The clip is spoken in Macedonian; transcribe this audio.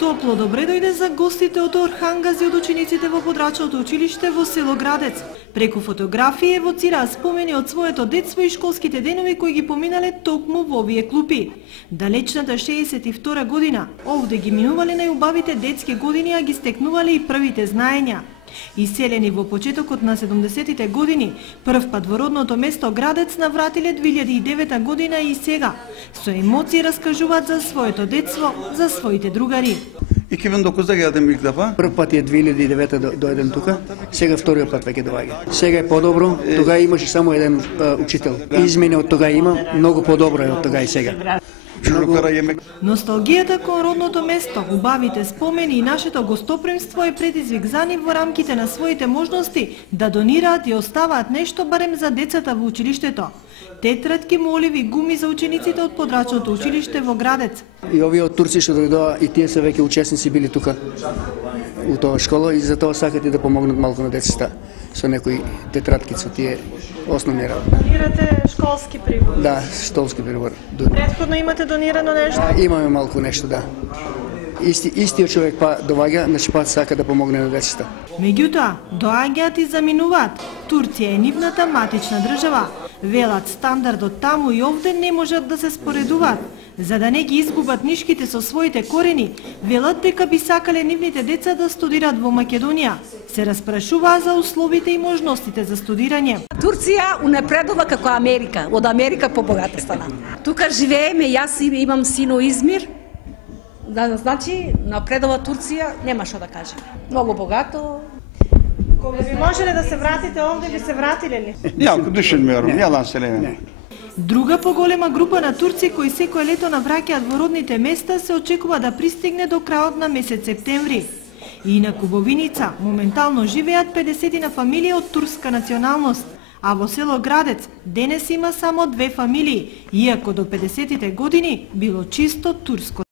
Топло добре дојде за гостите од Орхангази од учениците во подрачното училиште во село Градец. Преку фотографии евоцираа спомени од своето детство и школските денови кои ги поминале токму во овие клупи. Далечната 62 година, овде ги минувале најубавите детски години, а ги стекнувале и првите знаења. Иселени во почетокот на 70-тите години, прв пат во родното место Градец навратиле 2009 година и сега. Со емоции раскажуваат за своето детство, за своите другари. 2009'da geldim ilk defa. Прв пат е 2009 дојдем тука, сега вториот пат веќе доаѓа. Сега е подобро, тога имаше само еден учител. Измени од тога има, многу подобро е од тога и сега. Носталгијата кон родното место, убавите спомени и нашето гостопримство е предизвик за нив во рамките на своите можности да донираат и оставаат нешто барем за децата во училиштето. Тетрадки, моливи, гуми за учениците од подрачното училиште во Градец. И овие од Турци што дојдоа и тие се веќе учесници били тука у тоа школа и затоа сакат и да помогнат малку на децата со некои тетрадки со тие основни работи. Донирате школски прибор? Да, школски прибор. Претходно имате донирано нешто? Имаме малку нешто, да. Истиот човек па доваѓа, значи па сака да помогне на децата. Меѓутоа, доаѓаат и заминуваат. Турција е нивната матична држава. Велат стандардот таму и овде не можат да се споредуваат. За да не ги изгубат нишките со своите корени, велат дека би сакале нивните деца да студираат во Македонија. Се распрашуваа за условите и можностите за студирање. Турција унапредува како Америка, од Америка побогата стана. Тука живееме, јас имам сино Измир. Да, значи, напредува Турција, нема што да кажем. Многу богато. Кога би можеле да се вратите овде, би се вратиле ли? Jako düşünmüyorum, yalan söyleyemem. Друга поголема група на турци кои секое лето навраќаат во родните места се очекува да пристигне до крајот на месец септември. И на Кубовиница моментално живеат 50 на фамилии од турска националност, а во село Градец денес има само 2 фамилии, иако до 50-тите години било чисто турско.